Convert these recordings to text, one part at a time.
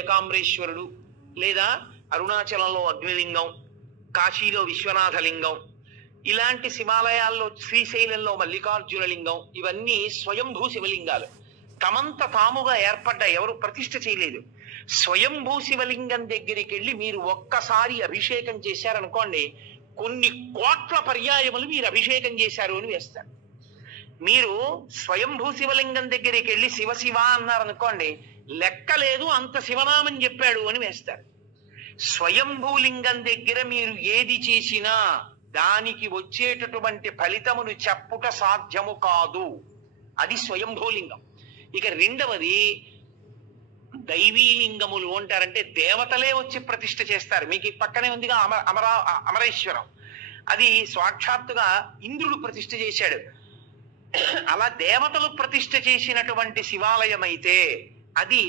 ఏకాంబరేశ్వరుడు, లేదా అరుణాచలంలో అగ్నిలింగం, కాశీలో విశ్వనాథలింగం, ఇలాంటి శివాలయాల్లో శ్రీశైలంలో మల్లికార్జున లింగం, ఇవన్నీ స్వయంభూ శివలింగాలు. తమంత తాముగా ఏర్పడ్డ, ఎవరు ప్రతిష్ఠ చేయలేదు. స్వయంభూ శివలింగం దగ్గరికి వెళ్ళి మీరు ఒక్కసారి అభిషేకం చేశారనుకోండి, కొన్ని కోట్ల పర్యాయములు మీరు అభిషేకం చేశారు అని వేస్తారు. మీరు స్వయంభూ శివలింగం దగ్గరికి వెళ్ళి శివ శివ అన్నారనుకోండి, లెక్కలేదు అంత శివనామం చెప్పాడు అని వేస్తారు. స్వయంభూలింగం దగ్గర మీరు ఏది చేసినా దానికి వచ్చేటటువంటి ఫలితమును చెప్పుట సాధ్యము కాదు. అది స్వయంభూలింగం. ఇక రెండవది దైవీలింగములు అంటారంటే దేవతలే వచ్చి ప్రతిష్ఠ చేస్తారు. మీకు ఈ పక్కనే ఉందిగా అమరేశ్వరం, అది సాక్షాత్తుగా ఇంద్రుడు ప్రతిష్ఠ చేశాడు. అలా దేవతలు ప్రతిష్ఠ చేసినటువంటి శివాలయం అయితే అది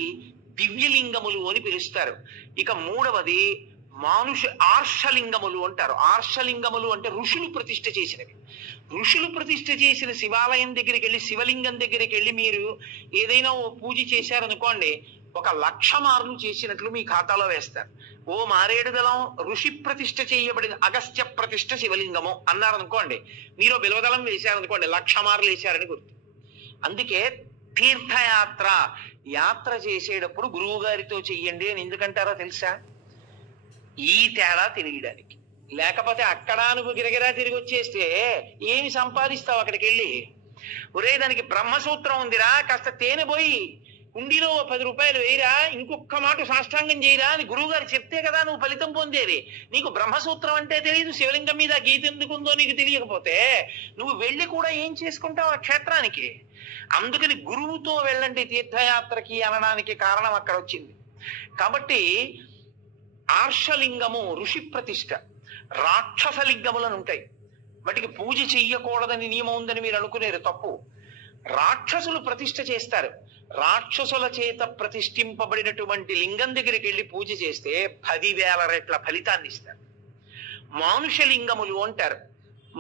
దివ్యలింగములు అని పిలుస్తారు. ఇక మూడవది ఆర్షలింగములు అంటారు. ఆర్షలింగములు అంటే ఋషులు ప్రతిష్ఠ చేసినవి. ఋషులు ప్రతిష్ఠ చేసిన శివాలయం దగ్గరికి వెళ్ళి, శివలింగం దగ్గరికి వెళ్ళి మీరు ఏదైనా ఓ పూజ చేశారనుకోండి, 1,00,000 మార్లు చేసినట్లు మీ ఖాతాలో వేస్తారు. ఓ మారేడుదలం ఋషి ప్రతిష్ఠ చేయబడిన అగస్త్య ప్రతిష్ఠ శివలింగము అన్నారనుకోండి, మీరు బిల్వదళం వేశారనుకోండి, 1,00,000 మార్లు వేశారని గుర్తు. అందుకే తీర్థయాత్ర, యాత్ర చేసేటప్పుడు గురువు గారితో చెయ్యండి అని ఎందుకంటారో తెలుసా? ఈ తేడా తెలియడానికి. లేకపోతే అక్కడ నువ్వు గిరగిరా తిరిగి వచ్చేస్తే ఏమి సంపాదిస్తావు అక్కడికి వెళ్ళి? ఒరే, దానికి బ్రహ్మసూత్రం ఉందిరా, కాస్త తేనె పోయి కుండీలో 10 రూపాయలు వేయరా, ఇంకొక మాట సాష్టాంగం చేయరా అని గురువు గారు చెప్తే కదా నువ్వు ఫలితం పొందేది. నీకు బ్రహ్మసూత్రం అంటే తెలియదు, శివలింగం మీద గీత ఎందుకుందో నీకు తెలియకపోతే నువ్వు వెళ్ళి కూడా ఏం చేసుకుంటావు ఆ క్షేత్రానికి? అందుకని గురువుతో వెళ్ళండి తీర్థయాత్రకి అనడానికి కారణం అక్కడ వచ్చింది. కాబట్టి ఆర్షలింగము ఋషి ప్రతిష్ఠ. రాక్షసలింగములను ఉంటాయి, వాటికి పూజ చెయ్యకూడదని నియమం ఉందని మీరు అనుకునేది తప్పు. రాక్షసులు ప్రతిష్ఠ చేస్తారు. రాక్షసుల చేత ప్రతిష్ఠింపబడినటువంటి లింగం దగ్గరికి వెళ్ళి పూజ చేస్తే 10,000 రెట్ల ఫలితాన్ని ఇస్తారు. మానుషలింగములు అంటారు.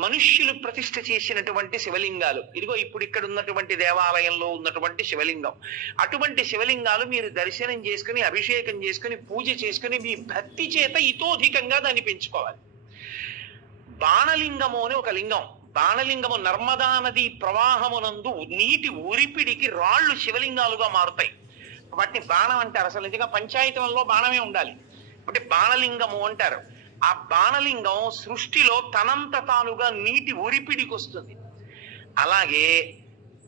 మనుష్యులు ప్రతిష్ఠ చేసినటువంటి శివలింగాలు. ఇదిగో ఇప్పుడు ఇక్కడ ఉన్నటువంటి దేవాలయంలో ఉన్నటువంటి శివలింగం. అటువంటి శివలింగాలు మీరు దర్శనం చేసుకుని, అభిషేకం చేసుకుని, పూజ చేసుకుని మీ భక్తి చేత ఇతోధికంగా దాన్ని పెంచుకోవాలి. బాణలింగము అని ఒక లింగం. బాణలింగము నర్మదా నది ప్రవాహమునందు నీటి ఊరిపిడికి రాళ్లు శివలింగాలుగా మారుతాయి. వాటిని బాణం అంటారు. అసలు నిజంగా పంచాయతనంలో బాణమే ఉండాలి. అంటే బాణలింగము అంటారు. ఆ బాణలింగం సృష్టిలో తనంత తానుగా నీటి ఊరిపిడికి వస్తుంది. అలాగే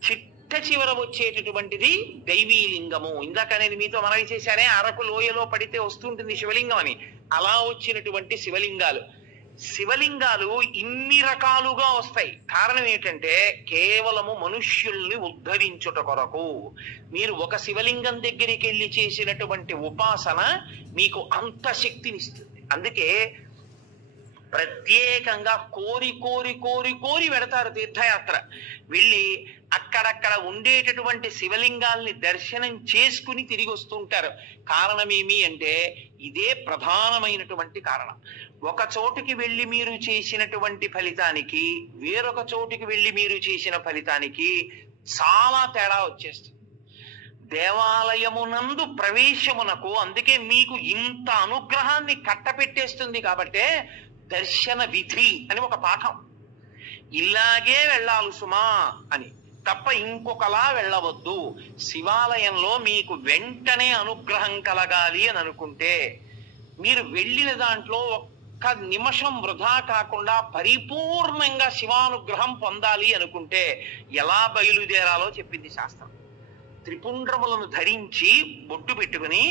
చిట్ట చివర వచ్చేటటువంటిది దైవీలింగము. ఇందాక నేను మీతో మనవి చేశానే, అరకు లోయలో పడితే వస్తుంటుంది శివలింగం అని. అలా వచ్చినటువంటి శివలింగాలు. శివలింగాలు ఇన్ని రకాలుగా వస్తాయి. కారణం ఏంటంటే కేవలము మనుష్యుల్ని ఉద్ధరించుట కొరకు. మీరు ఒక శివలింగం దగ్గరికి వెళ్ళి చేసినటువంటి ఉపాసన మీకు అంత శక్తినిస్తుంది. అందుకే ప్రత్యేకంగా కోరి కోరి కోరి కోరి వెడతారు తీర్థయాత్ర. వెళ్ళి అక్కడక్కడ ఉండేటటువంటి శివలింగాల్ని దర్శనం చేసుకుని తిరిగి వస్తుంటారు. కారణం ఏమి అంటే ఇదే ప్రధానమైనటువంటి కారణం. ఒక చోటుకి వెళ్ళి మీరు చేసినటువంటి ఫలితానికి, వేరొక చోటుకి వెళ్ళి మీరు చేసిన ఫలితానికి చాలా తేడా వచ్చేస్తుంది. దేవాలయమునందు ప్రవేశమునకు అందుకే మీకు ఇంత అనుగ్రహాన్ని కట్టపెట్టేస్తుంది. కాబట్టే దర్శన విధి అని ఒక పాఠం. ఇలాగే వెళ్ళాలి సుమా అని తప్ప ఇంకొకలా వెళ్ళవద్దు. శివాలయంలో మీకు వెంటనే అనుగ్రహం కలగాలి అని అనుకుంటే, మీరు వెళ్ళిన దాంట్లో ఒక్క నిమిషం వృధా కాకుండా పరిపూర్ణంగా శివానుగ్రహం పొందాలి అనుకుంటే ఎలా బయలుదేరాలో చెప్పింది శాస్త్రం. త్రిపుండ్రములను ధరించి బొట్టు పెట్టుకుని,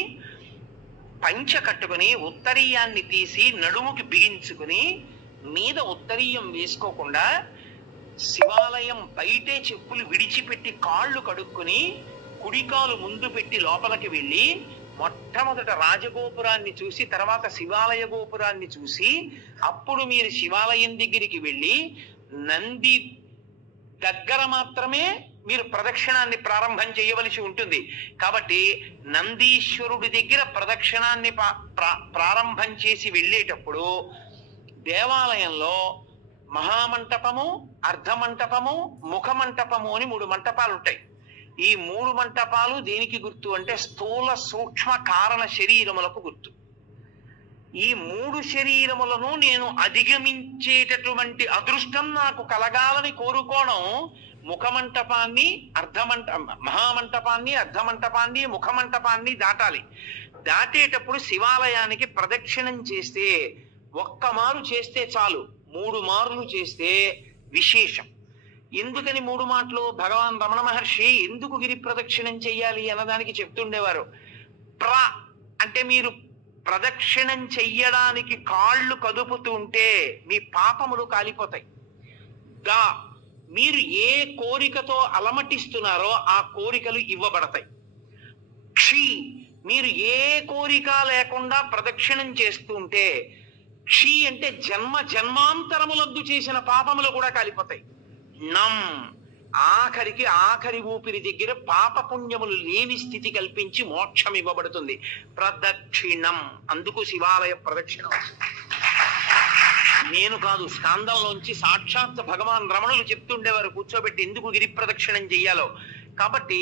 పంచ కట్టుకుని, ఉత్తరీయాన్ని తీసి నడుముకి బిగించుకుని, మీద ఉత్తరీయం వేసుకోకుండా శివాలయం బయటే చెప్పులు విడిచిపెట్టి కాళ్ళు కడుక్కుని, కుడికాలు ముందు పెట్టి లోపలికి వెళ్ళి మొట్టమొదట రాజగోపురాన్ని చూసి, తర్వాత శివాలయ గోపురాన్ని చూసి, అప్పుడు మీరు శివాలయం దగ్గరికి వెళ్ళి నంది దగ్గర మాత్రమే మీరు ప్రదక్షిణాన్ని ప్రారంభం చేయవలసి ఉంటుంది. కాబట్టి నందీశ్వరుడి దగ్గర ప్రదక్షిణాన్ని ప్రారంభం చేసి వెళ్ళేటప్పుడు దేవాలయంలో మహామంటపము, అర్ధమంటపము, ముఖమంటపము అని 3 మంటపాలు ఉంటాయి. ఈ 3 మంటపాలు దేనికి గుర్తు అంటే స్థూల సూక్ష్మ కారణ శరీరములకు గుర్తు. ఈ 3 శరీరములను నేను అధిగమించేటటువంటి అదృష్టం నాకు కలగాలని కోరుకోవడం ముఖమంటపాన్ని మహామంటపాన్ని అర్ధమంటపాన్ని ముఖమంటపాన్ని దాటాలి. దాటేటప్పుడు శివాలయానికి ప్రదక్షిణం చేస్తే ఒక్క మారు చేస్తే చాలు, 3 మార్లు చేస్తే విశేషం. ఎందుకని 3 మాటలు? భగవాన్ రమణ మహర్షి ఎందుకు గిరి ప్రదక్షిణం చెయ్యాలి అన్నదానికి చెప్తుండేవారు. అంటే మీరు ప్రదక్షిణం చెయ్యడానికి కాళ్ళు కదుపుతుంటే మీ పాపములు కాలిపోతాయి. మీరు ఏ కోరికతో అలమటిస్తున్నారో ఆ కోరికలు ఇవ్వబడతాయి. మీరు ఏ కోరిక లేకుండా ప్రదక్షిణం చేస్తుంటే అంటే జన్మాంతరములందు చేసిన పాపములు కూడా కాలిపోతాయి. ఆఖరి ఊపిరి దగ్గర పాపపుణ్యములు లేని స్థితి కల్పించి మోక్షం ఇవ్వబడుతుంది. ప్రదక్షిణం, అందుకు శివాలయ ప్రదక్షిణం. నేను కాదు, స్కందంలోంచి సాక్షాత్ భగవాన్ రమణులు చెప్తుండేవారు కూర్చోబెట్టి ఎందుకు గిరి ప్రదక్షిణం చెయ్యాలో. కాబట్టి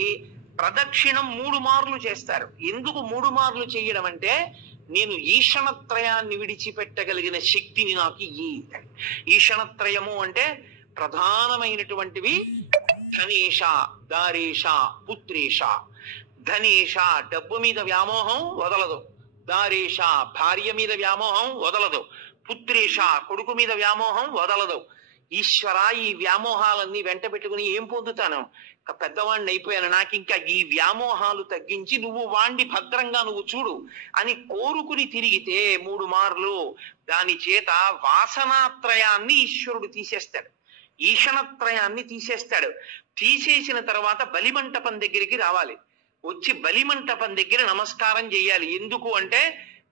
ప్రదక్షిణం 3 మార్లు చేస్తారు. ఎందుకు 3 మార్లు చేయడం అంటే నేను ఈషణత్రయాన్ని విడిచిపెట్టగలిగిన శక్తిని నాకు ఈషణత్రయము అంటే ప్రధానమైనటువంటివి ధనేష, దారేష, పుత్రేష. ధనేష డబ్బు మీద వ్యామోహం వదలదు, దారేష భార్య మీద వ్యామోహం వదలదు, పుత్రేష కొడుకు మీద వ్యామోహం వదలదు. ఈశ్వర, ఈ వ్యామోహాలన్నీ వెంట పెట్టుకుని ఏం పొందుతాను? పెద్దవాడిని అయిపోయాను, నాకు ఇంకా ఈ వ్యామోహాలు తగ్గించి నువ్వు వాణ్ణి భద్రంగా నువ్వు చూడు అని కోరుకుని తిరిగితే 3 మార్లు దాని చేత వాసనాత్రయాన్ని ఈశ్వరుడు తీసేస్తాడు, ఈషణత్రయాన్ని తీసేస్తాడు. తీసేసిన తర్వాత బలిమంటపం దగ్గరికి రావాలి. వచ్చి బలిమంటపం దగ్గర నమస్కారం చేయాలి. ఎందుకు అంటే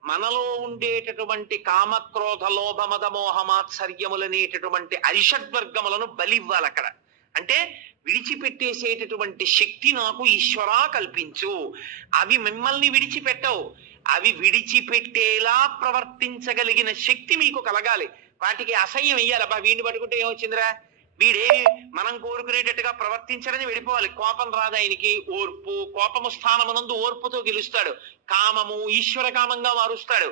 మనలో ఉండేటటువంటి కామక్రోధ లోభ మద మోహమాత్సర్యములనేటటువంటి అరిషడ్వర్గములను బలివ్వాలి అక్కడ. అంటే విడిచిపెట్టేసేటటువంటి శక్తి నాకు ఈశ్వరా కల్పించు. అవి మిమ్మల్ని విడిచిపెట్టవు, అవి విడిచిపెట్టేలా ప్రవర్తించగలిగిన శక్తి మీకు కలగాలి. వాటికి అసహ్యం వెయ్యాలి. అబ్బా వీడిని పట్టుకుంటే ఏమొచ్చిందిరా, వీడేమి మనం కోరుకునేటట్టుగా ప్రవర్తించడని వెళ్ళిపోవాలి. కోపం రాదు ఆయనకి, ఓర్పు, కోపము స్థానమునందు ఓర్పుతో గెలుస్తాడు. కామము ఈశ్వర కామంగా మారుస్తాడు.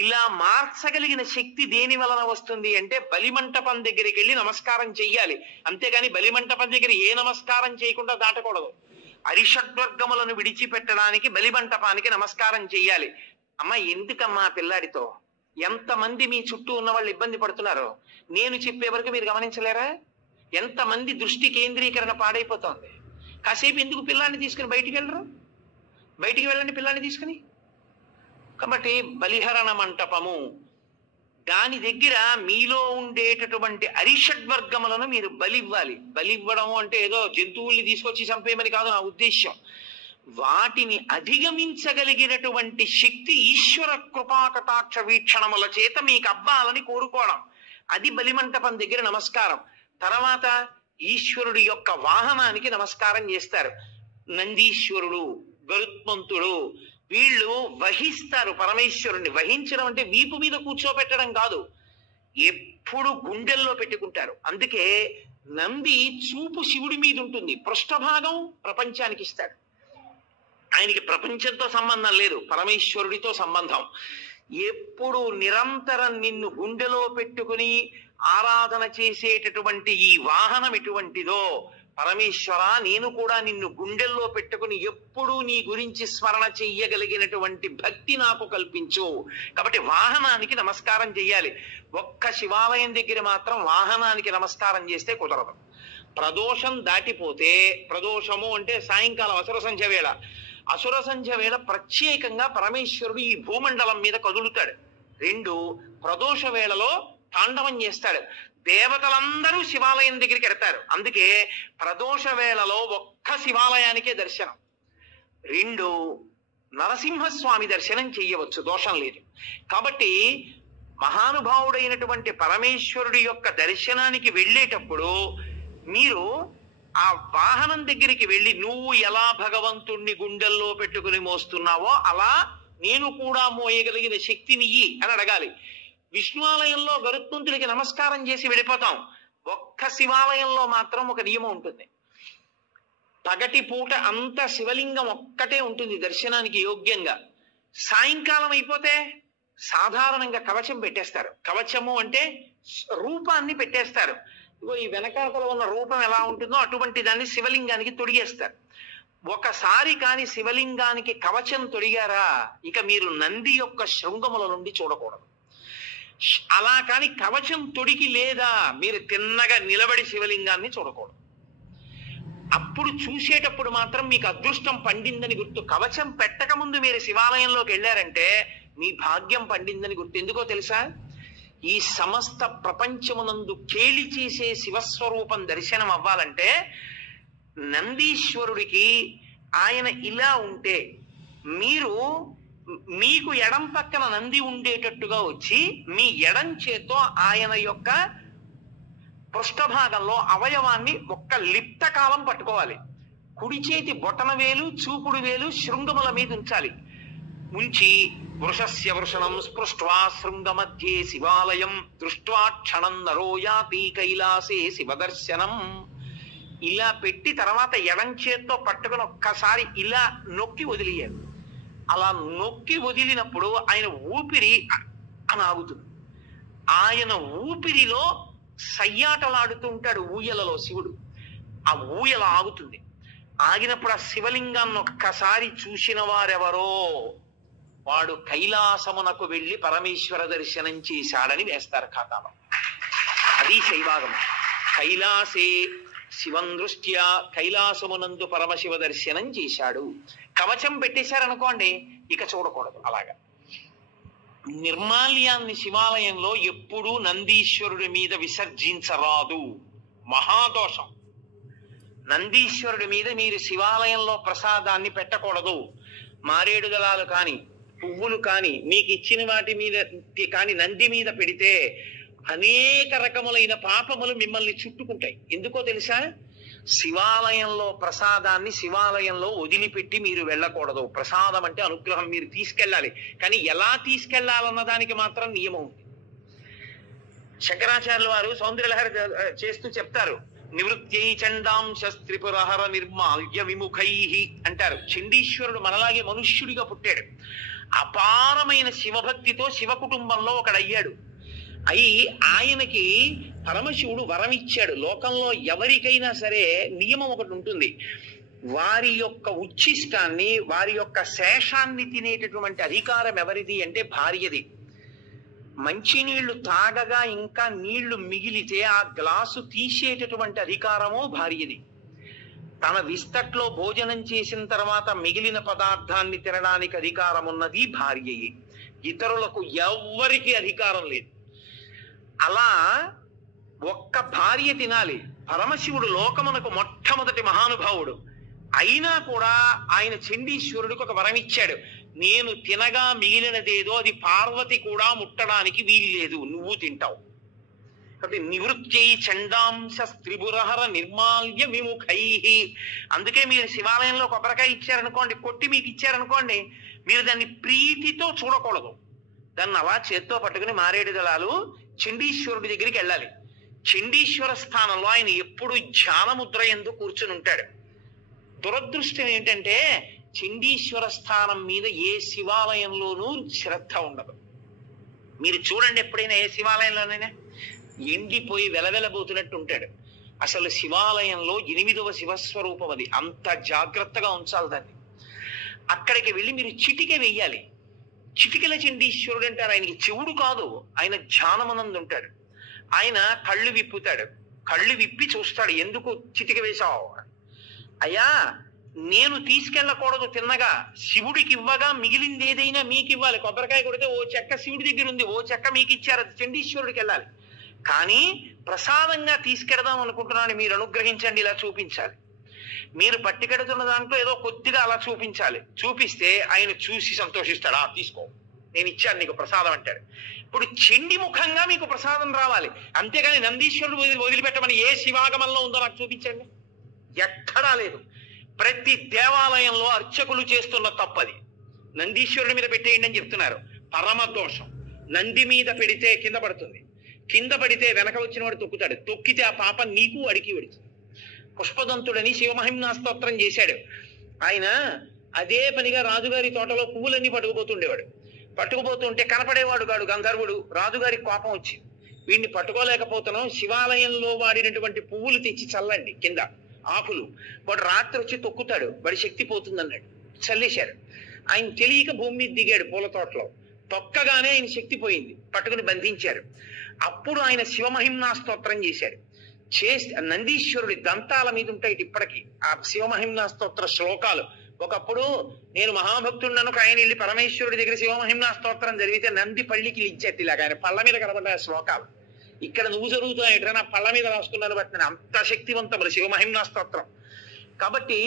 ఇలా మార్చగలిగిన శక్తి దేని వలన వస్తుంది అంటే బలిమంటపం దగ్గరికి వెళ్ళి నమస్కారం చెయ్యాలి. అంతేగాని బలిమంటపం దగ్గర ఏ నమస్కారం చేయకుండా దాటకూడదు. అరిషడ్వర్గములను విడిచిపెట్టడానికి బలిమంటపానికి నమస్కారం చెయ్యాలి. అమ్మ ఎందుకమ్మా పిల్లాడితో ఎంతమంది మీ చుట్టూ ఉన్న వాళ్ళు ఇబ్బంది పడుతున్నారు నేను చెప్పే వరకు మీరు గమనించలేరా? ఎంతమంది దృష్టి కేంద్రీకరణ పాడైపోతోంది. కాసేపు ఎందుకు పిల్లాన్ని తీసుకుని బయటికి వెళ్ళరు? బయటికి వెళ్ళండి పిల్లాన్ని తీసుకుని. కాబట్టి బలిహరణ మంటపము, దాని దగ్గర మీలో ఉండేటటువంటి అరిషడ్వర్గములను మీరు బలివ్వాలి. బలివ్వడం అంటే ఏదో జంతువుల్ని తీసుకొచ్చి చంపేయమని కాదు నా ఉద్దేశ్యం. వాటిని అధిగమించగలిగినటువంటి శక్తి ఈశ్వర కృపాకటాక్ష వీక్షణముల చేత మీకు అబ్బాలని కోరుకోవడం, అది బలిమంటపం దగ్గర నమస్కారం. తర్వాత ఈశ్వరుడి యొక్క వాహనానికి నమస్కారం చేస్తారు. నందీశ్వరుడు, గరుత్మంతుడు వీళ్ళు వహిస్తారు పరమేశ్వరుణ్ణి. వహించడం అంటే వీపు మీద కూర్చోబెట్టడం కాదు, ఎప్పుడు గుండెల్లో పెట్టుకుంటారు. అందుకే నంది చూపు శివుడి మీద ఉంటుంది, పృష్ఠభాగం ప్రపంచానికి ఇస్తాడు. ఆయనకి ప్రపంచంతో సంబంధం లేదు, పరమేశ్వరుడితో సంబంధం. ఎప్పుడు నిరంతరం నిన్ను గుండెలో పెట్టుకుని ఆరాధన చేసేటటువంటి ఈ వాహనం ఎటువంటిదో, పరమేశ్వర నేను కూడా నిన్ను గుండెల్లో పెట్టుకుని ఎప్పుడూ నీ గురించి స్మరణ చెయ్యగలిగినటువంటి భక్తి నాకు కల్పించు. కాబట్టి వాహనానికి నమస్కారం చెయ్యాలి. ఒక్క శివాలయం దగ్గర మాత్రం వాహనానికి నమస్కారం చేస్తే కుదరదు. ప్రదోషం దాటిపోతే, ప్రదోషము అంటే సాయంకాలం అసుర సంధ్య వేళ, అసుర సంధ్య వేళ ప్రత్యేకంగా పరమేశ్వరుడు ఈ భూమండలం మీద కదులుతాడు. 2 ప్రదోష వేళలో తాండవం చేస్తాడు. దేవతలందరూ శివాలయం దగ్గరికి వెడతారు. అందుకే ప్రదోష వేళలో ఒక్క శివాలయానికే దర్శనం. 2 నరసింహస్వామి దర్శనం చెయ్యవచ్చు, దోషం లేదు. కాబట్టి మహానుభావుడైనటువంటి పరమేశ్వరుడి యొక్క దర్శనానికి వెళ్ళేటప్పుడు మీరు ఆ వాహనం దగ్గరికి వెళ్ళి నువ్వు ఎలా భగవంతుణ్ణి గుండెల్లో పెట్టుకుని మోస్తున్నావో అలా నేను కూడా మోయగలిగిన శక్తినియ్యి అని అడగాలి. విష్ణువాలయంలో గరుత్మంతుడికి నమస్కారం చేసి వెళ్ళిపోతాం. ఒక్క శివాలయంలో మాత్రం ఒక నియమం ఉంటుంది. పగటి పూట అంతా శివలింగం ఒక్కటే ఉంటుంది దర్శనానికి యోగ్యంగా. సాయంకాలం అయిపోతే సాధారణంగా కవచం పెట్టేస్తారు. కవచము అంటే రూపాన్ని పెట్టేస్తారు. ఇగో ఈ వెనకాతలో ఉన్న రూపం ఎలా ఉంటుందో అటువంటి దాన్ని శివలింగానికి తొడిగేస్తారు. ఒకసారి కాని శివలింగానికి కవచం తొడిగారా ఇక మీరు నంది యొక్క శృంగముల నుండి చూడకూడదు. అలా కాని కవచం తొడిగి లేదా మీరు తిన్నగా నిలబడి శివలింగాన్ని చూడకూడదు. అప్పుడు చూసేటప్పుడు మాత్రం మీకు అదృష్టం పండిందని గుర్తు. కవచం పెట్టక ముందు మీరు శివాలయంలోకి వెళ్ళారంటే మీ భాగ్యం పండిందని గుర్తు. ఎందుకో తెలుసా? ఈ సమస్త ప్రపంచమునందు కేళి చేసే శివస్వరూపం దర్శనం అవ్వాలంటే నందీశ్వరుడికి ఆయన ఇలా ఉంటే మీకు ఎడం పక్కన నంది ఉండేటట్టుగా వచ్చి మీ ఎడం చేత్తో ఆయన యొక్క పృష్ఠభాగంలో అవయవాన్ని ఒక్క లిప్త కాలం పట్టుకోవాలి. కుడి చేతి బొటన వేలు చూపుడు వేలు శృంగముల మీద ఉంచాలి. ఉంచి వృషస్య వృషణం స్పృష్ట్వా శృంగ మధ్యే శివాలయం దృష్ట్వా క్షణం నరోయాతి కైలాసే శివదర్శనం ఇలా పెట్టి తర్వాత ఎడం చేత్తో పట్టుకుని ఒక్కసారి ఇలా నొక్కి వదిలేయాలి. అలా నొక్కి వదిలినప్పుడు ఆయన ఊపిరి అని ఆగుతుంది. ఆయన ఊపిరిలో సయ్యాటలాడుతూ ఉంటాడు ఊయలలో శివుడు. ఆ ఊయల ఆగుతుంది. ఆగినప్పుడు ఆ శివలింగాన్ని ఒక్కసారి చూసిన వారెవరో వాడు కైలాసమునకు వెళ్ళి పరమేశ్వర దర్శనం చేశాడని వేస్తారు ఖాతాలో. అది శైవాగం. కైలాసే శివం దృష్ట్యా కైలాసమునందు పరమశివ దర్శనం చేశాడు. కవచం పెట్టేశారనుకోండి ఇక చూడకూడదు. అలాగా నిర్మాల్యాన్ని శివాలయంలో ఎప్పుడూ నందీశ్వరుడి మీద విసర్జించరాదు. మహాదోషం. నందీశ్వరుడి మీద మీరు శివాలయంలో ప్రసాదాన్ని పెట్టకూడదు. మారేడు దళాలు కాని పువ్వులు కాని మీకు ఇచ్చిన వాటి మీద కాని నంది మీద పెడితే అనేక రకములైన పాపములు మిమ్మల్ని చుట్టుకుంటాయి. ఎందుకో తెలుసా? శివాలయంలో ప్రసాదాన్ని శివాలయంలో వదిలిపెట్టి మీరు వెళ్ళకూడదు. ప్రసాదం అంటే అనుగ్రహం, మీరు తీసుకెళ్ళాలి. కానీ ఎలా తీసుకెళ్లాలన్న దానికి మాత్రం నియమం ఉంది. శంకరాచార్యుల వారు సౌందర్యలహరి చేస్తూ చెప్తారు, నివృత్యై చండాంశ త్రిపురహర నిర్మాల్య విముఖై అంటారు. చండీశ్వరుడు మనలాగే మనుష్యుడిగా పుట్టాడు. అపారమైన శివభక్తితో శివ కుటుంబంలో ఒకడయ్యాడు. అయి ఆయనకి పరమశివుడు వరం ఇచ్చాడు. లోకంలో ఎవరికైనా సరే నియమం ఒకటి ఉంటుంది. వారి యొక్క ఉచ్ఛిష్టాన్ని వారి యొక్క శేషాన్ని తినేటటువంటి అధికారం ఎవరిది అంటే భార్యది. మంచినీళ్లు తాగగా ఇంకా నీళ్లు మిగిలితే ఆ గ్లాసు తీసేటటువంటి అధికారము భార్యది. తన విస్తట్లో భోజనం చేసిన తర్వాత మిగిలిన పదార్థాన్ని తినడానికి అధికారం ఉన్నది భార్యయే. ఇతరులకు ఎవ్వరికి అధికారం లేదు. అలా ఒక్క భార్య తినాలి. పరమశివుడు లోకమునకు మొట్టమొదటి మహానుభావుడు అయినా కూడా ఆయన చండీశ్వరుడికి ఒక వరం ఇచ్చాడు. నేను తినగా మిగిలినదేదో అది పార్వతి కూడా ముట్టడానికి వీల్లేదు, నువ్వు తింటావు. కాబట్టి నివృత్యై చండాంశ త్రిపురహర నిర్మాల్య విముఖై. అందుకే మీరు శివాలయంలో కొబ్బరికాయ ఇచ్చారనుకోండి, కొట్టి మీకు ఇచ్చారనుకోండి, మీరు దాన్ని ప్రీతితో చూడకూడదు. దాన్ని అలా చేత్తో పట్టుకుని మారేడు దళాలు చండీశ్వరుడి దగ్గరికి వెళ్ళాలి. చండీశ్వర స్థానంలో ఆయన ఎప్పుడు ధ్యానముద్ర యందు కూర్చుని ఉంటాడు. దురదృష్టం ఏంటంటే చండీశ్వర స్థానం మీద ఏ శివాలయంలోనూ శ్రద్ధ ఉండదు. మీరు చూడండి, ఎప్పుడైనా ఏ శివాలయంలోనైనా ఎండిపోయి వెలవెలబోతున్నట్టు ఉంటాడు. అసలు శివాలయంలో 8వ శివస్వరూపం అది. అంత జాగ్రత్తగా ఉంచాలి దాన్ని. అక్కడికి వెళ్ళి మీరు చిటికె వెయ్యాలి. చిటికెల చండీశ్వరుడు అంటారు. ఆయనకి చెవుడు కాదు, ఆయన ధ్యానమునందు ఉంటాడు. ఆయన కళ్ళు విప్పుతాడు. కళ్ళు విప్పి చూస్తాడు, ఎందుకు చిటిక వేశావు? అయ్యా, నేను తీసుకెళ్ళకూడదు తిన్నగా, శివుడికి ఇవ్వగా మిగిలింది ఏదైనా మీకు ఇవ్వాలి. కొబ్బరికాయ కొడితే ఓ చెక్క శివుడి దగ్గర ఉంది, ఓ చెక్క మీకు ఇచ్చారు, అది చండీశ్వరుడికి వెళ్ళాలి. కానీ ప్రసాదంగా తీసుకెడదాం అనుకుంటున్నాను, మీరు అనుగ్రహించండి, ఇలా చూపించాలి. మీరు పట్టికెడుతున్న దాంట్లో ఏదో కొద్దిగా అలా చూపించాలి. చూపిస్తే ఆయన చూసి సంతోషిస్తాడు. తీసుకో, నేను ఇచ్చాను నీకు ప్రసాదం అంటాడు. ఇప్పుడు చండి ముఖంగా మీకు ప్రసాదం రావాలి. అంతేగాని నందీశ్వరుడు వదిలిపెట్టమని ఏ శివాగమంలో ఉందో నాకు చూపించండి. ఎక్కడా లేదు. ప్రతి దేవాలయంలో అర్చకులు చేస్తున్న తప్పది. నందీశ్వరుడి మీద పెట్టేయండి అని చెప్తున్నారు. పరమ దోషం. నంది మీద పెడితే కింద పడుతుంది, కింద పడితే వెనక వచ్చిన వాడు తొక్కుతాడు, తొక్కితే ఆ పాప నీకు అడికి పెడుతుంది. పుష్పదంతుడని శివమహిమ్నా స్తోత్రం చేశాడు. ఆయన అదే పనిగా రాజుగారి తోటలో పువ్వులన్నీ పట్టుకుపోతుండేవాడు. పట్టుకుపోతుంటే కనపడేవాడు కాడు గంధర్వుడు. రాజుగారికి కోపం వచ్చి, వీడిని పట్టుకోలేకపోతున్నాం, శివాలయంలో వాడినటువంటి పువ్వులు తెచ్చి చల్లండి కింద ఆకులు, వాడు రాత్రి వచ్చి తొక్కుతాడు, వాడి శక్తి పోతుంది అన్నాడు. చల్లేశారు. ఆయన తెలియక భూమి మీద దిగాడు పూల తోటలో. తొక్కగానే ఆయన శక్తి పోయింది, పట్టుకుని బంధించారు. అప్పుడు ఆయన శివమహిమ్నా స్తోత్రం చేశాడు. నందీశ్వరుడి దంతాల మీద ఉంటాయి ఇప్పటికీ ఆ శివమహిమ్నా స్తోత్ర శ్లోకాలు. ఒకప్పుడు నేను మహాభక్తుడున్నాను, ఆయన వెళ్ళి పరమేశ్వరుడి దగ్గర శివమహిమ్నా స్తోత్రం జరిగితే నంది పళ్ళికి లించేది ఇలాగ, ఆయన పళ్ళ మీద కనబడ్డాయి శ్లోకాలు. ఇక్కడ నువ్వు జరుగుతాయి నా పళ్ళ మీద రాసుకున్నాను బట్టి నేను అంత శక్తివంతములు శివమహిమ్నా స్తోత్రం. కాబట్టి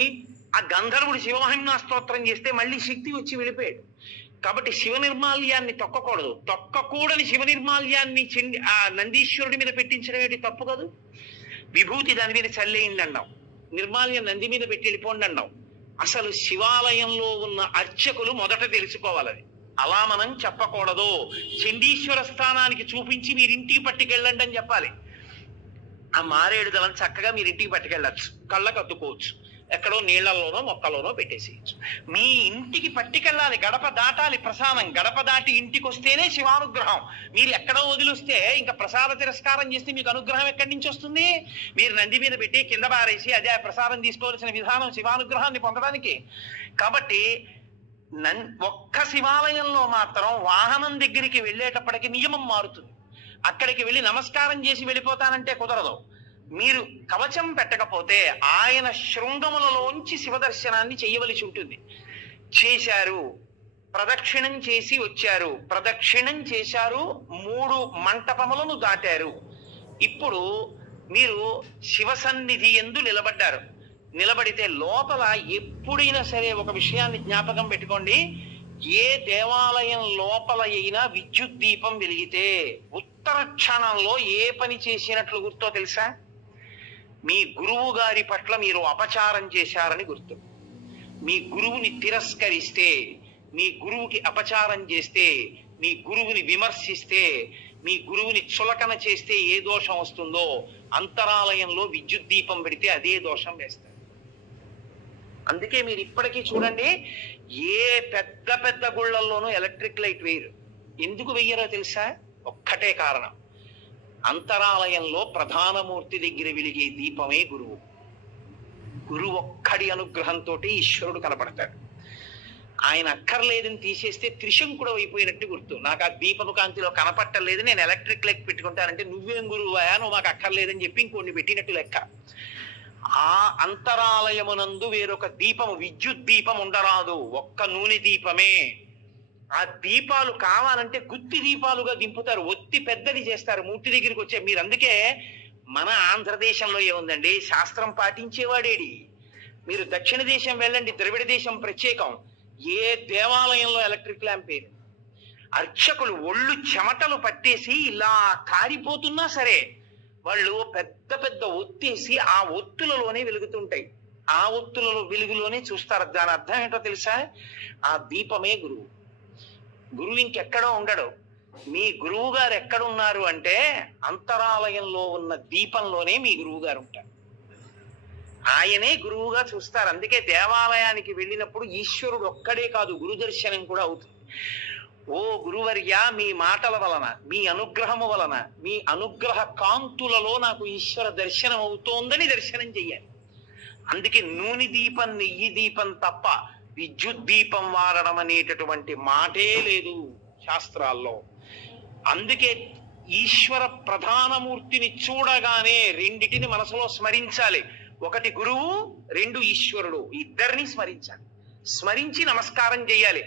ఆ గంధర్వుడు శివమహిమ్నా స్తోత్రం చేస్తే మళ్ళీ శక్తి వచ్చి వెళ్ళిపోయాడు. కాబట్టి శివ నిర్మాల్యాన్ని తొక్కకూడదు. తొక్కకూడని శివ నిర్మాల్యాన్ని ఆ నందీశ్వరుడి మీద పెట్టించడం ఏంటి తప్పు కాదు. విభూతి దాని మీద చల్లేయండి అన్నాం, నిర్మాల్యం నంది మీద పెట్టి వెళ్ళిపోండి అన్నాం. అసలు శివాలయంలో ఉన్న అర్చకులు మొదట తెలుసుకోవాలని, అలా మనం చెప్పకూడదు. చండీశ్వర స్థానానికి చూపించి మీరింటికి పట్టుకెళ్ళండి అని చెప్పాలి. ఆ మారేడు దళం చక్కగా మీరింటికి పట్టుకెళ్ళచ్చు, కళ్ళకు అద్దుకోవచ్చు, ఎక్కడో నీళ్లలోనో మొక్కలోనో పెట్టేసేయచ్చు. మీ ఇంటికి పట్టుకెళ్ళాలి, గడప దాటాలి ప్రసాదం. గడప దాటి ఇంటికి వస్తేనే శివానుగ్రహం. మీరు ఎక్కడో వదిలిస్తే ఇంకా ప్రసాద తిరస్కారం చేస్తే మీకు అనుగ్రహం ఎక్కడి నుంచి వస్తుంది? మీరు నంది మీద పెట్టి కింద బారేసి అదే ప్రసాదం తీసుకోవాల్సిన విధానం శివానుగ్రహాన్ని పొందడానికి. కాబట్టి ఒక్క శివాలయంలో మాత్రం వాహనం దగ్గరికి వెళ్ళేటప్పటికి నియమం మారుతుంది. అక్కడికి వెళ్ళి నమస్కారం చేసి వెళ్ళిపోతానంటే కుదరదు. మీరు కవచం పెట్టకపోతే ఆయన శృంగములలోంచి శివదర్శనాన్ని చేయవలసి ఉంటుంది. చేశారు, ప్రదక్షిణం చేసి వచ్చారు, ప్రదక్షిణం చేశారు, 3 మంటపములను దాటారు. ఇప్పుడు మీరు శివ సన్నిధి యందు నిలబడ్డారు. నిలబడితే లోపల ఎప్పుడైనా సరే ఒక విషయాన్ని జ్ఞాపకం పెట్టుకోండి. ఏ దేవాలయం లోపల అయినా విద్యుత్ దీపం వెలిగితే ఉత్తర క్షణంలో ఏ పని చేసినట్లు గుర్తో తెలుసా? మీ గురువు గారి పట్ల మీరు అపచారం చేశారని గుర్తు. మీ గురువుని తిరస్కరిస్తే, మీ గురువుకి అపచారం చేస్తే, మీ గురువుని విమర్శిస్తే, మీ గురువుని చులకన చేస్తే ఏ దోషం వస్తుందో అంతరాలయంలో విద్యుత్ దీపం పెడితే అదే దోషం వేస్తారు. అందుకే మీరు ఇప్పటికీ చూడండి, ఏ పెద్ద పెద్ద గుళ్ళల్లోనూ ఎలక్ట్రిక్ లైట్ వేయరు. ఎందుకు వెయ్యరో తెలుసా? ఒక్కటే కారణం, అంతరాలయంలో ప్రధానమూర్తి దగ్గర వెలిగే దీపమే గురువు. గురువు ఒక్కడి అనుగ్రహంతో ఈశ్వరుడు కనపడతాడు. ఆయన అక్కర్లేదని తీసేస్తే త్రిశంకుడు అయిపోయినట్టు గుర్తు. నాకు ఆ దీపపు కాంతిలో కనపట్టలేదు, నేను ఎలక్ట్రిక్ లైట్ పెట్టుకుంటానంటే నువ్వేం గురువా, నువ్వు మాకు అక్కర్లేదని చెప్పి ఇంకొన్ని పెట్టినట్టు లెక్క. ఆ అంతరాలయమునందు వేరొక దీపము, విద్యుత్ దీపం ఉండరాదు, ఒక్క నూనె దీపమే. ఆ దీపాలు కావాలంటే గుత్తి దీపాలుగా దింపుతారు, ఒత్తి పెద్దది చేస్తారు మూర్తి దగ్గరికి వచ్చే. మీరు అందుకే మన ఆంధ్రదేశంలో ఏముందండి, శాస్త్రం పాటించేవాడేడి. మీరు దక్షిణ దేశం వెళ్ళండి, ద్రవిడ దేశం ప్రత్యేకం. ఏ దేవాలయంలో ఎలక్ట్రిక్ ల్యాంప్ లేదు. అర్చకులు ఒళ్ళు చెమటలు పట్టేసి ఇలా కారిపోతున్నా సరే వాళ్ళు పెద్ద పెద్ద ఒత్తేసి ఆ ఒత్తులలోనే వెలుగుతుంటాయి. ఆ ఒత్తులలో వెలుగులోనే చూస్తారు. దాని అర్థం ఏంటో తెలుసా? ఆ దీపమే గురువు. గురువు ఇంకెక్కడో ఉండడు. మీ గురువు గారు ఎక్కడున్నారు అంటే అంతరాలయంలో ఉన్న దీపంలోనే మీ గురువు గారు ఉంటారు. ఆయనే గురువుగా చూస్తారు. అందుకే దేవాలయానికి వెళ్ళినప్పుడు ఈశ్వరుడు ఒక్కడే కాదు, గురు దర్శనం కూడా అవుతుంది. ఓ గురువర్య, మీ మాటల వలన, మీ అనుగ్రహము వలన, మీ అనుగ్రహ కాంతులలో నాకు ఈశ్వర దర్శనం అవుతోందని దర్శనం చెయ్యాలి. అందుకే నూనె దీపం, నెయ్యి దీపం తప్ప విద్యుత్ దీపం వాడడం అనేటటువంటి మాటే లేదు శాస్త్రాల్లో. అందుకే ఈశ్వర ప్రధానమూర్తిని చూడగానే రెండిటిని మనసులో స్మరించాలి. ఒకటి గురువు, 2 ఈశ్వరుడు. ఇద్దరిని స్మరించాలి. స్మరించి నమస్కారం చేయాలి.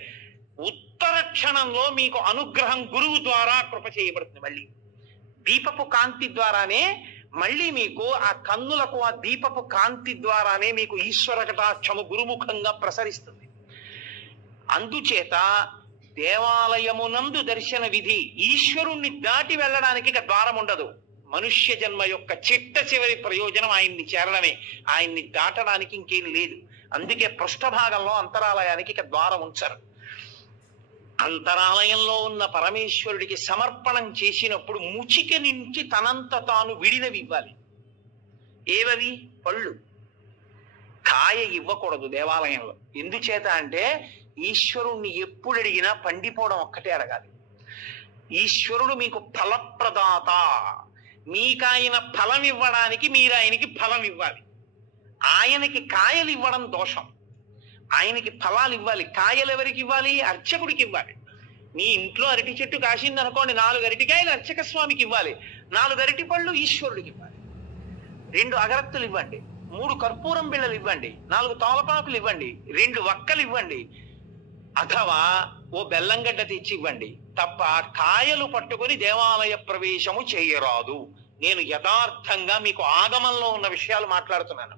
ఉత్తర క్షణంలో మీకు అనుగ్రహం గురువు ద్వారా కృప చేయబడుతుంది. మళ్ళీ దీపపు కాంతి ద్వారానే మళ్ళీ మీకు ఆ కన్నులకు ఆ దీపపు కాంతి ద్వారానే మీకు ఈశ్వర కటాక్షము గురుముఖంగా ప్రసరిస్తుంది. అందుచేత దేవాలయమునందు దర్శన విధి, ఈశ్వరుణ్ణి దాటి వెళ్ళడానికి ఇక ద్వారం ఉండదు. మనుష్య జన్మ యొక్క చిట్ట చివరి ప్రయోజనం ఆయన్ని చేరడమే, ఆయన్ని దాటడానికి ఇంకేం లేదు. అందుకే పృష్ఠభాగంలో అంతరాలయానికి ఇక ద్వారం ఉంచరు. అంతరాలయంలో ఉన్న పరమేశ్వరుడికి సమర్పణం చేసినప్పుడు ముచిక నుంచి తనంత తాను విడినవి ఇవ్వాలి. ఏవవి? పళ్ళు. కాయ ఇవ్వకూడదు దేవాలయంలో. ఎందుచేత అంటే ఈశ్వరుణ్ణి ఎప్పుడు అడిగినా పండిపోవడం ఒక్కటే అడగాలి. ఈశ్వరుడు మీకు ఫలప్రదాత, మీకాయన ఫలం ఇవ్వడానికి మీరు ఆయనకి ఫలం ఇవ్వాలి. ఆయనకి కాయలు ఇవ్వడం దోషం, ఆయనకి ఫలాలు ఇవ్వాలి. కాయలు ఎవరికి ఇవ్వాలి? అర్చకుడికి ఇవ్వాలి. మీ ఇంట్లో అరటి చెట్టు కాసింది అనుకోండి, 4 అరటికాయలు అర్చక స్వామికి ఇవ్వాలి, 4 అరటి పళ్ళు ఈశ్వరుడికి ఇవ్వాలి. 2 అగరత్తులు ఇవ్వండి, 3 కర్పూరం బిళ్ళలు ఇవ్వండి, 4 తోలపాకులు ఇవ్వండి, 2 వక్కలు ఇవ్వండి, అథవా ఓ బెల్లంగడ్డ తెచ్చి ఇవ్వండి. తప్ప కాయలు పట్టుకొని దేవాలయ ప్రవేశము చేయరాదు. నేను యథార్థంగా మీకు ఆగమంలో ఉన్న విషయాలు మాట్లాడుతున్నాను.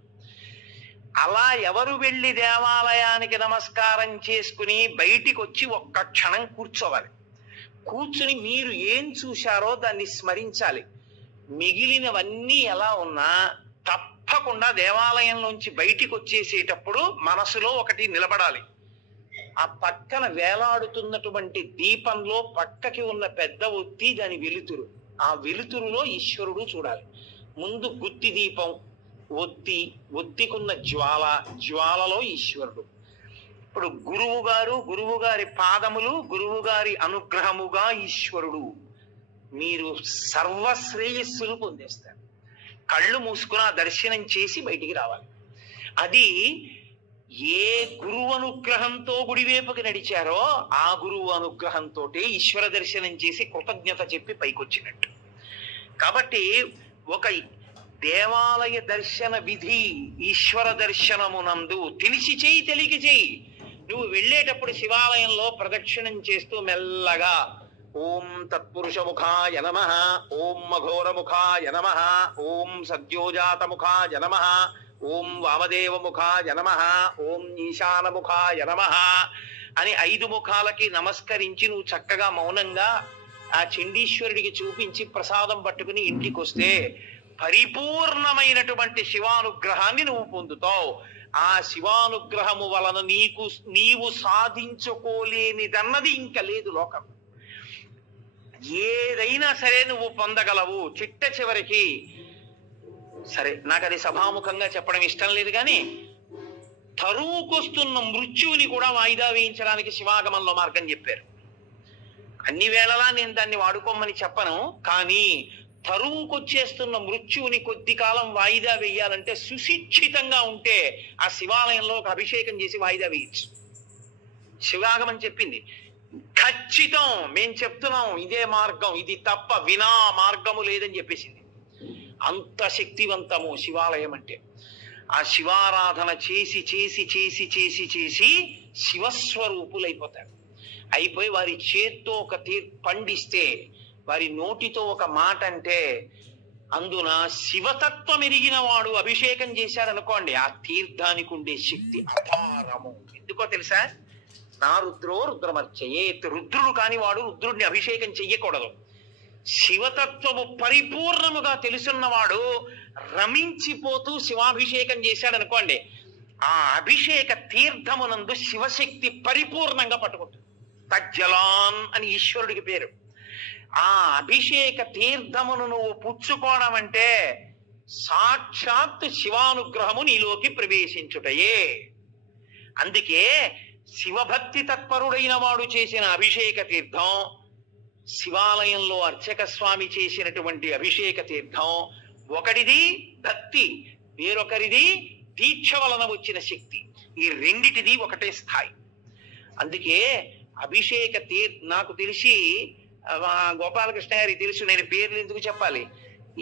అలా ఎవరు వెళ్ళి దేవాలయానికి నమస్కారం చేసుకుని బయటికి వచ్చి ఒక్క క్షణం కూర్చోవాలి. కూర్చుని మీరు ఏం చూశారో దాన్ని స్మరించాలి. మిగిలినవన్నీ ఎలా ఉన్నా తప్పకుండా దేవాలయంలోంచి బయటికి వచ్చేసేటప్పుడు మనసులో ఒకటి నిలబడాలి. ఆ పక్కన వేలాడుతున్నటువంటి దీపంలో పక్కకి ఉన్న పెద్ద ఒత్తి దాని వెలుతురు, ఆ వెలుతురులో ఈశ్వరుడు చూడాలి. ముందు గుత్తి దీపం, ఒత్తికున్న జ్వాలలో ఈశ్వరుడు. ఇప్పుడు గురువు గారి పాదములు, గురువు గారి అనుగ్రహముగా ఈశ్వరుడు. మీరు సర్వశ్రేయస్సులు పొందేస్తారు. కళ్ళు మూసుకుని ఆ దర్శనం చేసి బయటికి రావాలి. అది ఏ గురువు అనుగ్రహంతో గుడివేపుకి నడిచారో ఆ గురువు అనుగ్రహంతో ఈశ్వర దర్శనం చేసి కృతజ్ఞత చెప్పి పైకొచ్చినట్టు. కాబట్టి ఒక దేవాలయ దర్శన విధి ఈశ్వర దర్శనమునందు తెలిసి చేయి, తెలియక చేయి. నువ్వు వెళ్ళేటప్పుడు శివాలయంలో ప్రదక్షిణం చేస్తూ మెల్లగా ఓం తత్పురుషముఖాయ నమః, ఓం మఘోరముఖాయ నమః, ఓం సద్యోజాతముఖాయ నమః, ఓం వామదేవముఖాయ నమః, ఓం ఈశానముఖాయ నమః అని 5 ముఖాలకి నమస్కరించి నువ్వు చక్కగా మౌనంగా ఆ చండీశ్వరుడికి చూపించి ప్రసాదం పట్టుకుని ఇంటికి వస్తే పరిపూర్ణమైనటువంటి శివానుగ్రహాన్ని నువ్వు పొందుతావు. ఆ శివానుగ్రహము వలన నీవు సాధించుకోలేనిదన్నది ఇంకా లేదు లోకం. ఏదైనా సరే నువ్వు పొందగలవు. చిట్ట చివరికి సరే, నాకు అది సభాముఖంగా చెప్పడం ఇష్టం లేదు, కానీ తరువుకొస్తున్న మృత్యువుని కూడా వాయిదా వేయించడానికి శివాగమంలో మార్గం చెప్పారు. అన్ని వేళలా నేను దాన్ని వాడుకోమని చెప్పను, కానీ తరువుకొచ్చేస్తున్న మృత్యువుని కొద్ది కాలం వాయిదా వేయాలంటే సుశిక్షితంగా ఉంటే ఆ శివాలయంలో ఒక అభిషేకం చేసి వాయిదా వేయచ్చు. శివాగమం చెప్పింది. ఖచ్చితం మేం చెప్తున్నాం ఇదే మార్గం, ఇది తప్ప వినా మార్గము లేదని చెప్పేసింది. అంత శక్తివంతము శివాలయం అంటే. ఆ శివారాధన చేసి చేసి చేసి చేసి చేసి శివస్వరూపులైపోతారు. అయిపోయి వారి చేత్తో ఒక పండిస్తే, వారి నోటితో ఒక మాట అంటే, అందున శివతత్వం ఎరిగిన వాడు అభిషేకం చేశారనుకోండి, ఆ తీర్థానికి ఉండే శక్తి అపారము. ఎందుకో తెలుసా? నా రుద్రో రుద్రమర్చయేత్. రుద్రుడు కాని వాడు రుద్రుడిని అభిషేకం చెయ్యకూడదు. శివతత్వము పరిపూర్ణముగా తెలుసున్నవాడు రమించిపోతూ శివాభిషేకం చేశాడనుకోండి, ఆ అభిషేక తీర్థమునందు శివశక్తి పరిపూర్ణంగా పట్టుకుంటుంది. తజ్జలాన్ అని ఈశ్వరుడికి పేరు. ఆ అభిషేక తీర్థమును నువ్వు పుచ్చుకోవడం అంటే సాక్షాత్ శివానుగ్రహము నీలోకి ప్రవేశించుటయే. అందుకే శివభక్తి తత్పరుడైన వాడు చేసిన అభిషేక తీర్థం, శివాలయంలో అర్చక స్వామి చేసినటువంటి అభిషేక తీర్థం, ఒకటిది భక్తి, వేరొకరిది దీక్ష వలన వచ్చిన శక్తి. ఈ రెండిటిది ఒకటే స్థాయి. అందుకే అభిషేక నాకు తెలిసి గోపాలకృష్ణ గారికి తెలుసు, నేను పేర్లు ఎందుకు చెప్పాలి.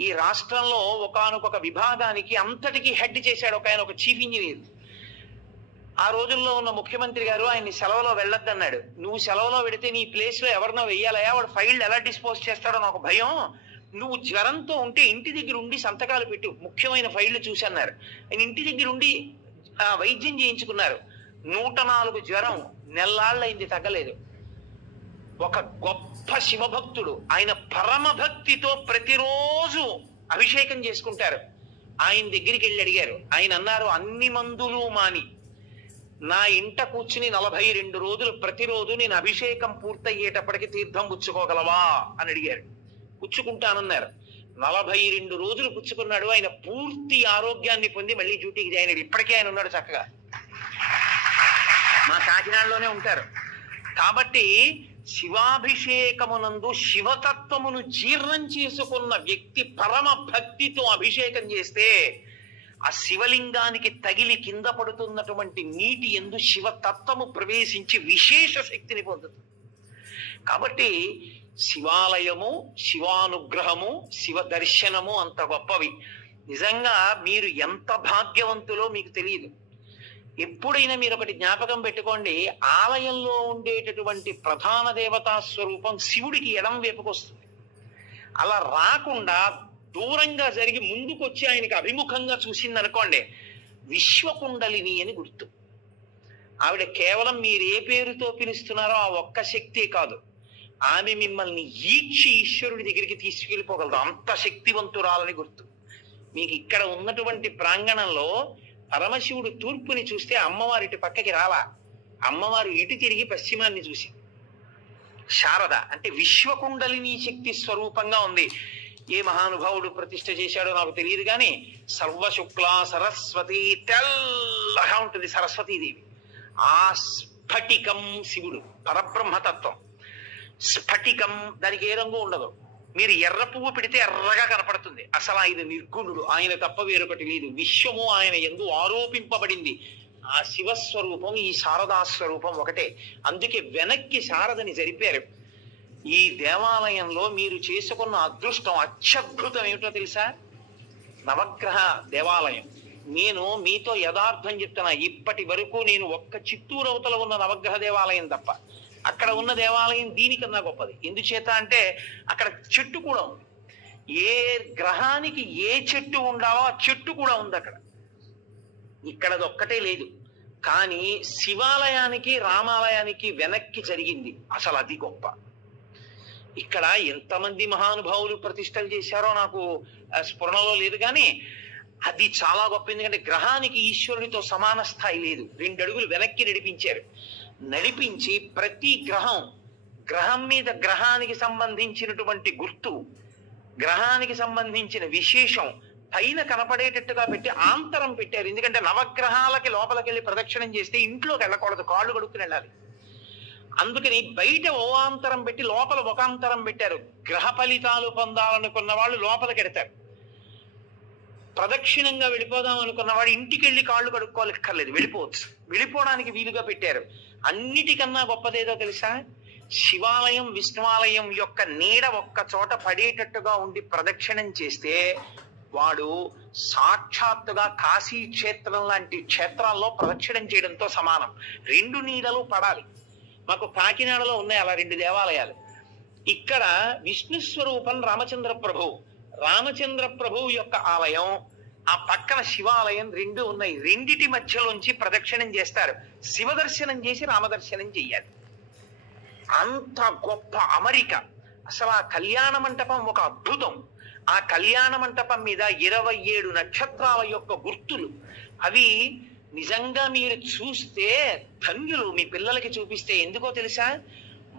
ఈ రాష్ట్రంలో ఒకానొక విభాగానికి అంతటికీ హెడ్ చేశాడు ఒక చీఫ్ ఇంజనీర్. ఆ రోజుల్లో ఉన్న ముఖ్యమంత్రి గారు ఆయన్ని సెలవులో వెళ్ళొద్దన్నాడు. నువ్వు సెలవులో పెడితే నీ ప్లేస్ లో ఎవరినో వెయ్యాలయా, వాడు ఫైల్ ఎలా డిస్పోజ్ చేస్తాడో నాకు భయం. నువ్వు జ్వరంతో ఉంటే ఇంటి దగ్గర ఉండి సంతకాలు పెట్టు, ముఖ్యమైన ఫైళ్లు చూసన్నారు. ఆయన ఇంటి దగ్గర ఉండి వైద్యం చేయించుకున్నారు. 104 జ్వరం, నెల్లాళ్ళైంది, తగ్గలేదు. ఒక గొప్ప శివభక్తుడు, ఆయన పరమ భక్తితో ప్రతిరోజు అభిషేకం చేసుకుంటారు. ఆయన దగ్గరికి వెళ్ళి అడిగారు. ఆయన అన్నారు, అన్ని మందులు మాని నా ఇంట కూర్చుని 42 రోజులు ప్రతిరోజు నేను అభిషేకం పూర్తయ్యేటప్పటికి తీర్థం పుచ్చుకోగలవా అని అడిగారు. పుచ్చుకుంటానన్నారు. 42 రోజులు పుచ్చుకున్నాడు. ఆయన పూర్తి ఆరోగ్యాన్ని పొంది మళ్ళీ డ్యూటీకి జాయిన్ అయ్యాడు. ఇప్పటికే ఆయన ఉన్నాడు చక్కగా, మా కాకినాడలోనే ఉంటారు. కాబట్టి శివాభిషేకమునందు శివతత్వమును జీర్ణం చేసుకున్న వ్యక్తి పరమ భక్తితో అభిషేకం చేస్తే ఆ శివలింగానికి తగిలి కింద పడుతున్నటువంటి నీటి యందు శివతత్వము ప్రవేశించి విశేష శక్తిని పొందుతుంది. కాబట్టి శివాలయము, శివానుగ్రహము, శివ దర్శనము అంత గొప్పవి. నిజంగా మీరు ఎంత భాగ్యవంతులో మీకు తెలియదు. ఎప్పుడైనా మీరు ఒకటి జ్ఞాపకం పెట్టుకోండి, ఆలయంలో ఉండేటటువంటి ప్రధాన దేవతా స్వరూపం శివుడికి ఎడం వైపుకు వస్తుంది. అలా రాకుండా దూరంగా జరిగి ముందుకు వచ్చి ఆయనకి అభిముఖంగా చూసింది అనుకోండి, విశ్వకుండలిని అని గుర్తు. ఆవిడ కేవలం మీరు ఏ పేరుతో పిలుస్తున్నారో ఆ ఒక్క శక్తి కాదు, ఆమె మిమ్మల్ని ఈడ్చి ఈశ్వరుడి దగ్గరికి తీసుకెళ్ళిపోగలదు, అంత శక్తివంతురాలని గుర్తు. మీకు ఇక్కడ ఉన్నటువంటి ప్రాంగణంలో పరమశివుడు తూర్పుని చూస్తే అమ్మవారి ఇటు పక్కకి రాలా, అమ్మవారు ఇటు తిరిగి పశ్చిమాన్ని చూసి. శారద అంటే విశ్వకుండలిని శక్తి స్వరూపంగా ఉంది. ఏ మహానుభావుడు ప్రతిష్ఠ చేశాడో నాకు తెలియదు కానీ సర్వశుక్ల సరస్వతి, తెల్లగా ఉంటుంది సరస్వతీదేవి. ఆ స్ఫటికం శివుడు పరబ్రహ్మతత్వం. స్ఫటికం దానికి ఏ రంగు ఉండదు, మీరు ఎర్ర పువ్వు పెడితే ఎర్రగా కనపడుతుంది. అసలు ఆయన నిర్గుణుడు, ఆయన తప్ప వేరొకటి లేదు. విశ్వము ఆయన యందు ఆరోపింపబడింది. ఆ శివస్వరూపం ఈ శారదా స్వరూపం ఒకటే. అందుకే వెనక్కి శారదని జరిపారు. ఈ దేవాలయంలో మీరు చేసుకున్న అదృష్టం అత్యద్భుతం ఏమిటో తెలుసా? నవగ్రహ దేవాలయం. నేను మీతో యథార్థం చెప్తున్నా, ఇప్పటి వరకు నేను ఒక్క చిత్తూరు అవతల ఉన్న నవగ్రహ దేవాలయం తప్ప అక్కడ ఉన్న దేవాలయం దీనికన్నా గొప్పది. ఎందుచేత అంటే అక్కడ చెట్టు కూడా ఉంది. ఏ గ్రహానికి ఏ చెట్టు ఉండాలో ఆ చెట్టు కూడా ఉంది అక్కడ. ఇక్కడది ఒక్కటే లేదు. కానీ శివాలయానికి రామాలయానికి వెనక్కి జరిగింది, అసలు అది గొప్ప. ఇక్కడ ఎంతమంది మహానుభావులు ప్రతిష్టలు చేశారో నాకు స్ఫురణలో లేదు కానీ అది చాలా గొప్ప. ఎందుకంటే గ్రహానికి ఈశ్వరుడితో సమాన స్థాయి లేదు. 2 అడుగులు వెనక్కి నడిపించారు. నడిపించి ప్రతి గ్రహం మీద గ్రహానికి సంబంధించినటువంటి గుర్తు, గ్రహానికి సంబంధించిన విశేషం పైన కనపడేటట్టుగా పెట్టి ఆంతరం పెట్టారు. ఎందుకంటే నవగ్రహాలకి లోపలికి వెళ్ళి ప్రదక్షిణం చేస్తే ఇంట్లోకి వెళ్ళకూడదు, కాళ్ళు కడుక్కుని వెళ్ళాలి. అందుకని బయట ఓ ఆంతరం పెట్టి లోపల ఒక ఆంతరం పెట్టారు. గ్రహ ఫలితాలు పొందాలనుకున్న వాళ్ళు లోపలికి వెడతారు, ప్రదక్షిణంగా వెళ్ళిపోదాం అనుకున్న వాడు ఇంటికి వెళ్ళి కాళ్ళు కడుక్కోలేక్కర్లేదు, వెళ్ళిపోవచ్చు. వెళ్ళిపోవడానికి వీలుగా పెట్టారు. అన్నిటికన్నా గొప్పదేదో తెలుసా? శివాలయం విష్ణువాలయం యొక్క నీడ ఒక్క చోట పడేటట్టుగా ఉండి ప్రదక్షిణం చేస్తే వాడు సాక్షాత్తుగా కాశీ క్షేత్రం లాంటి క్షేత్రాల్లో ప్రదక్షిణం చేయడంతో సమానం. 2 నీడలు పడాలి. మాకు కాకినాడలో ఉన్నాయి అలా 2 దేవాలయాలు. ఇక్కడ విష్ణు స్వరూపం రామచంద్ర ప్రభు, రామచంద్ర ప్రభు యొక్క ఆలయం, ఆ పక్కన శివాలయం 2 ఉన్నాయి. రెండిటి మధ్యలోంచి ప్రదక్షిణం చేస్తారు. శివ దర్శనం చేసి రామదర్శనం చెయ్యాలి. అంత గొప్ప అమరిక. అసలు ఆ కళ్యాణ మంటపం ఒక అద్భుతం. ఆ కళ్యాణ మంటపం మీద 27 నక్షత్రాల యొక్క గుర్తులు. అవి నిజంగా మీరు చూస్తే ధన్యులు. మీ పిల్లలకి చూపిస్తే ఎందుకో తెలుసా?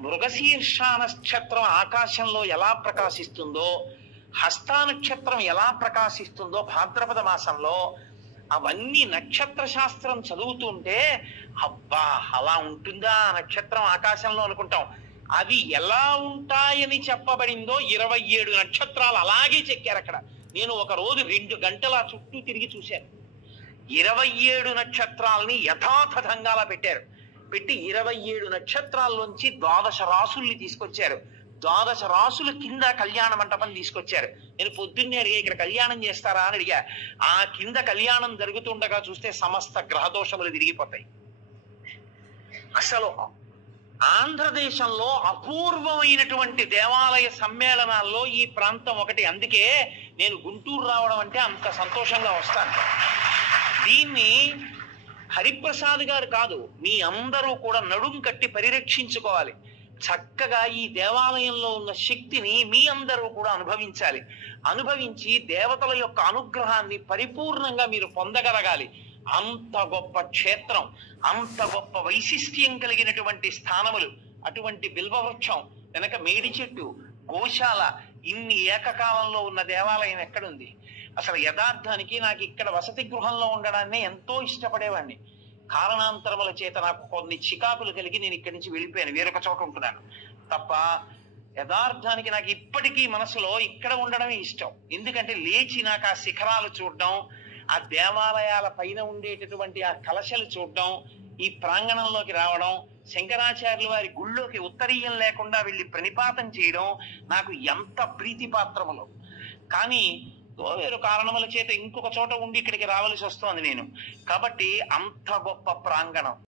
మృగశీర్ష నక్షత్రం ఆకాశంలో ఎలా ప్రకాశిస్తుందో, హస్త నక్షత్రం ఎలా ప్రకాశిస్తుందో భాద్రపద మాసంలో, అవన్నీ నక్షత్ర శాస్త్రం చదువుతుంటే అబ్బా అలా ఉంటుందా నక్షత్రం ఆకాశంలో అనుకుంటాం. అవి ఎలా ఉంటాయని చెప్పబడిందో 27 నక్షత్రాలు అలాగే చెక్కారు అక్కడ. నేను ఒక రోజు 2 గంటల చుట్టూ తిరిగి చూశాను. 27 నక్షత్రాలని యథాతథంగా పెట్టారు. పెట్టి 27 నక్షత్రాల్లోంచి 12 రాసుల్ని తీసుకొచ్చారు. 12 రాసుల కింద కళ్యాణ మంటపం తీసుకొచ్చారు. నేను పొద్దున్నే అడిగా, ఇక్కడ కళ్యాణం చేస్తారా అని అడిగా. ఆ కింద కళ్యాణం జరుగుతుండగా చూస్తే సమస్త గ్రహదోషములు తిరిగిపోతాయి. అసలు ఆంధ్రదేశంలో అపూర్వమైనటువంటి దేవాలయ సమ్మేళనాల్లో ఈ ప్రాంతం ఒకటి. అందుకే నేను గుంటూరు రావడం అంటే అంత సంతోషంగా వస్తాను. దీన్ని హరిప్రసాద్ గారు కాదు, మీ అందరూ కూడా నడుం కట్టి పరిరక్షించుకోవాలి. చక్కగా ఈ దేవాలయంలో ఉన్న శక్తిని మీ అందరూ కూడా అనుభవించాలి. అనుభవించి దేవతల యొక్క అనుగ్రహాన్ని పరిపూర్ణంగా మీరు పొందగలగాలి. అంత గొప్ప క్షేత్రం, అంత గొప్ప వైశిష్ట్యం కలిగినటువంటి స్థానములు. అటువంటి బిల్వవృక్షం వెనక మేడి చెట్టు, గోశాల, ఇన్ని ఏకకాలంలో ఉన్న దేవాలయం ఎక్కడుంది? అసలు యథార్థానికి నాకు ఇక్కడ వసతి గృహంలో ఉండడాన్ని ఎంతో ఇష్టపడేవాడిని. కారణాంతరముల చేత నాకు కొన్ని చికాకులు కలిగి నేను ఇక్కడి నుంచి వెళ్ళిపోయాను, వేరొక చోట ఉంటున్నాను తప్ప యథార్థానికి నాకు ఇప్పటికీ మనసులో ఇక్కడ ఉండడమే ఇష్టం. ఎందుకంటే లేచి నాకు ఆ శిఖరాలు చూడడం, ఆ దేవాలయాల పైన ఉండేటటువంటి ఆ కలశలు చూడడం, ఈ ప్రాంగణంలోకి రావడం, శంకరాచార్యుల వారి గుళ్ళోకి ఉత్తరీయం లేకుండా వెళ్ళి ప్రణిపాతం చేయడం నాకు ఎంత ప్రీతిపాత్రములో. కానీ వేరు కారణముల చేత ఇంకొక చోట ఉండి ఇక్కడికి రావాల్సి వస్తోంది నేను. కాబట్టి అంత గొప్ప ప్రాంగణం.